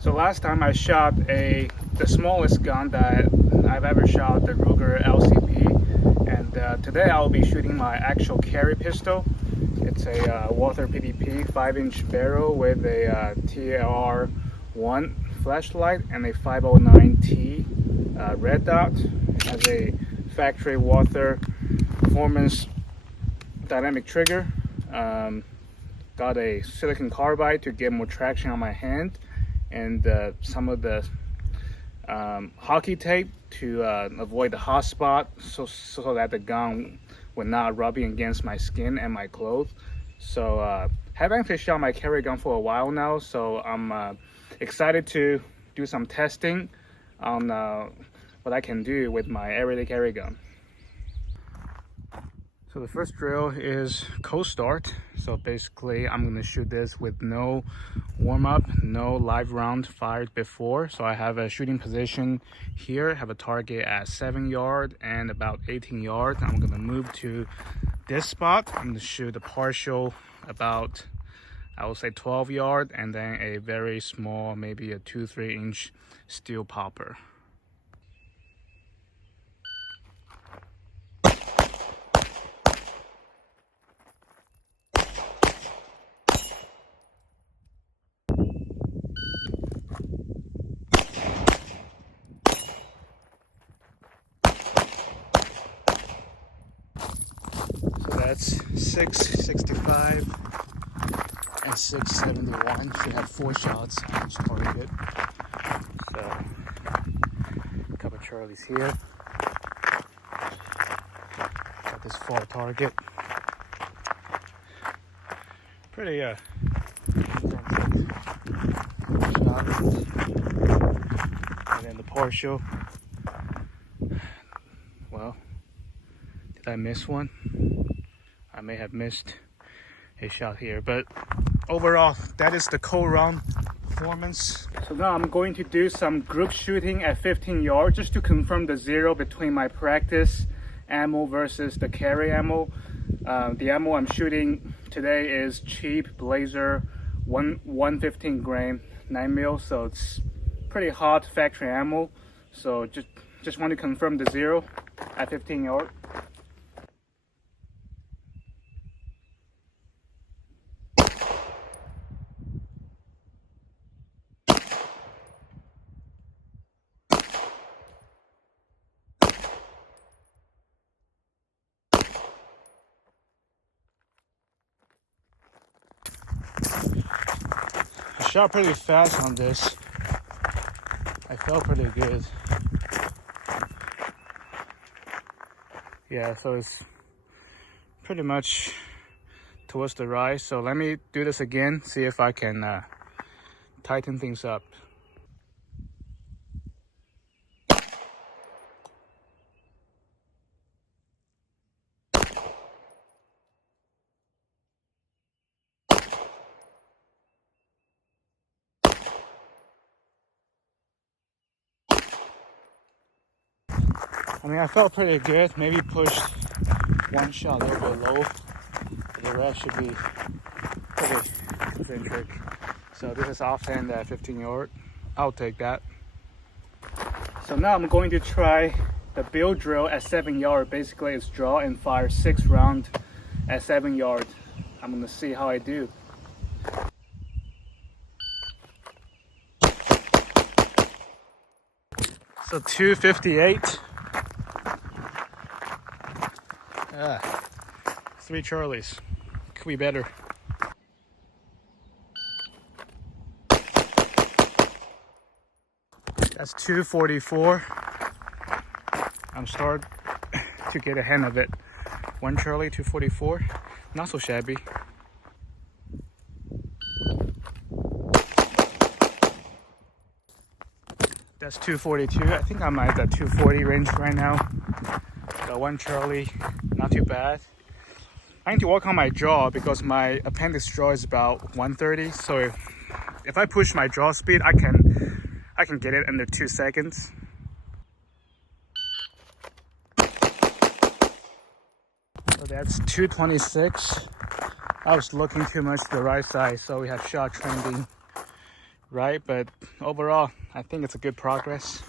So last time I shot the smallest gun that I've ever shot, the Ruger LCP, and today I'll be shooting my actual carry pistol. It's a Walther PDP 5-inch barrel with a TLR-1 flashlight and a 509T red dot. It has a factory Walther performance dynamic trigger. Got a silicon carbide to get more traction on my hand, and some of the hockey tape to avoid the hot spot, so that the gun would not rubbing against my skin and my clothes. So haven't actually shot my carry gun for a while now, so I'm excited to do some testing on what I can do with my everyday carry gun. So the first drill is cold start. So basically I'm going to shoot this with no warm-up, no live round fired before. So I have a shooting position here, have a target at 7 yards and about 18 yards. I'm going to move to this spot. I'm going to shoot a partial about, I would say 12 yards, and then a very small, maybe a 2-3 inch steel popper. That's 665 and 671. Should have 4 shots on each target. So, a couple of Charlies here. Got this far target. Pretty intensive shot. And then the partial. Well, did I miss one? I may have missed a shot here, but overall, that is the cold round performance. So now I'm going to do some group shooting at 15 yards just to confirm the zero between my practice ammo versus the carry ammo. The ammo I'm shooting today is cheap Blazer 115 grain 9mm, so it's pretty hot factory ammo. So just want to confirm the zero at 15 yards. I shot pretty fast on this. I felt pretty good. Yeah, so it's pretty much towards the right. So let me do this again, see if I can tighten things up. I mean, I felt pretty good. Maybe pushed one shot a little bit low, but the rest should be pretty eccentric. So this is offhand at 15 yards. I'll take that. So now I'm going to try the bill drill at 7 yards. Basically, it's draw and fire 6 rounds at 7 yards. I'm gonna see how I do. So 258. 3 Charlies. Could be better. That's 244. I'm starting to get a hand of it. 1 Charlie, 244. Not so shabby. That's 242. I think I'm at that 240 range right now. Got 1 Charlie, not too bad. I need to work on my draw because my appendix draw is about 130. So if I push my draw speed, I can get it under 2 seconds. So that's 226. I was looking too much to the right side, so we have shot trending right? But overall, I think it's a good progress.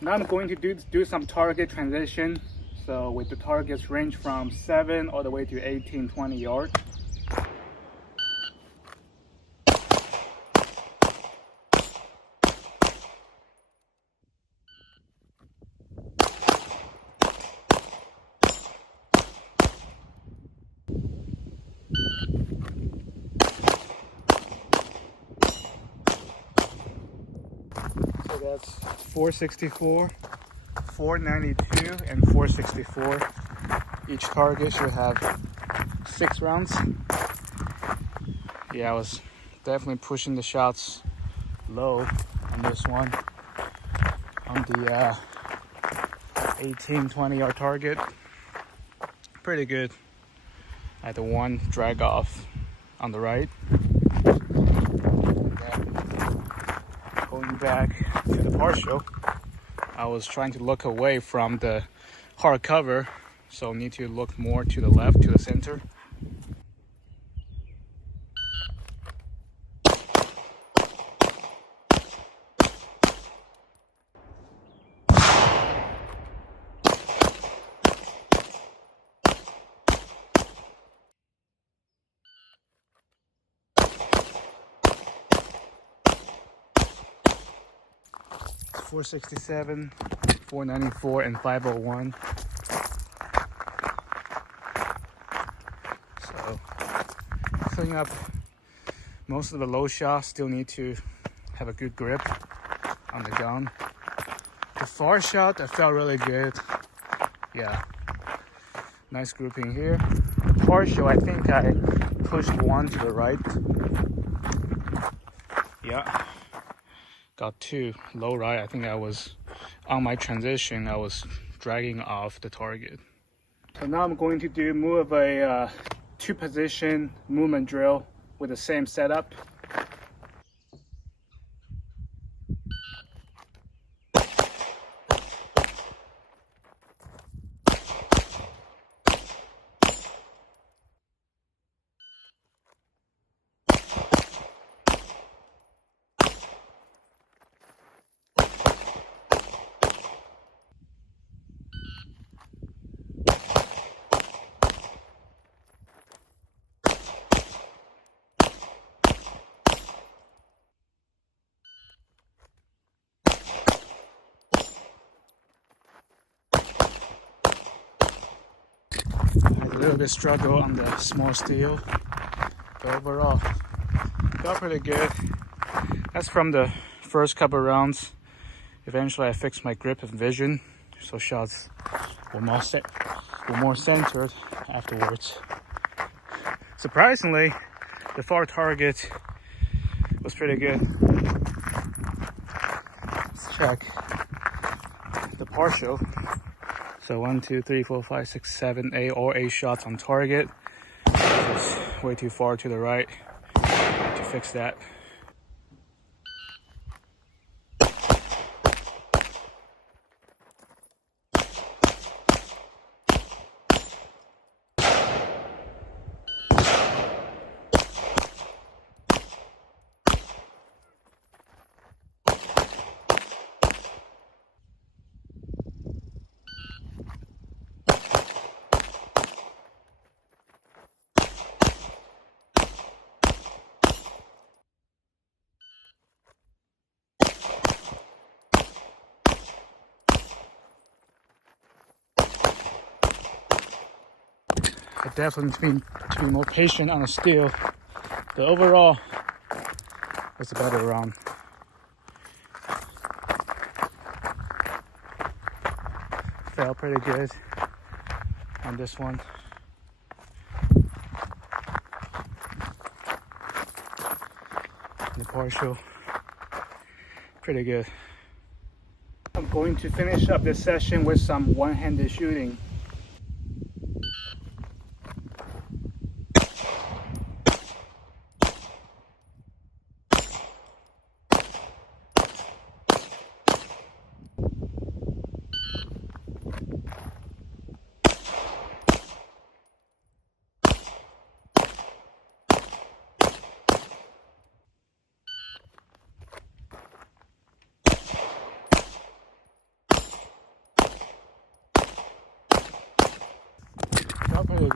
Now I'm going to do some target transition. So with the targets range from 7 all the way to 18, 20 yards. So that's 464, 492, and 464. Each target should have 6 rounds. Yeah, I was definitely pushing the shots low on this one. On the 18, 20 yard target. Pretty good. I had the one drag off on the right. Going back to the partial, I was trying to look away from the hard cover, so need to look more to the left, to the center. .467, 494, and 501. So, filling up most of the low shots. Still need to have a good grip on the gun. The far shot, that felt really good. Yeah, nice grouping here. Partial, I think I pushed one to the right. Yeah. Got 2 low right. I think I was on my transition, I was dragging off the target. So now I'm going to do more of a 2-position movement drill with the same setup. A little bit struggle on the small steel, but overall got pretty good. That's from the first couple rounds. Eventually I fixed my grip and vision, so shots were more centered afterwards. Surprisingly, the far target was pretty good. Let's check the partial. So 1, 2, 3, 4, 5, 6, 7, 8, all 8 shots on target. It's way too far to the right to fix that. I definitely need to be more patient on the steel. The overall was a better round. Felt pretty good on this one. The partial, pretty good. I'm going to finish up this session with some one-handed shooting.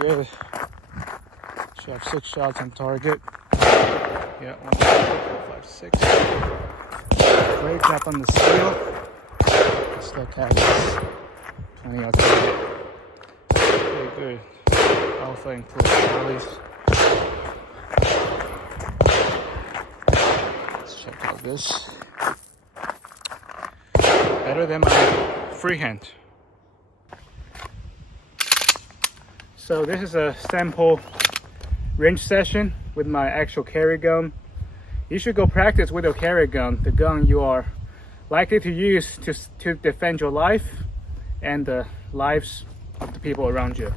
good. Should have 6 shots on target. Yeah, 1, 2, 3, 4, 5, 6. Great tap on the steel. Still catches 20 out there. Very good. Alpha improved rallies. Let's check out this. Better than my freehand. So this is a sample range session with my actual carry gun. You should go practice with your carry gun, the gun you are likely to use to defend your life and the lives of the people around you.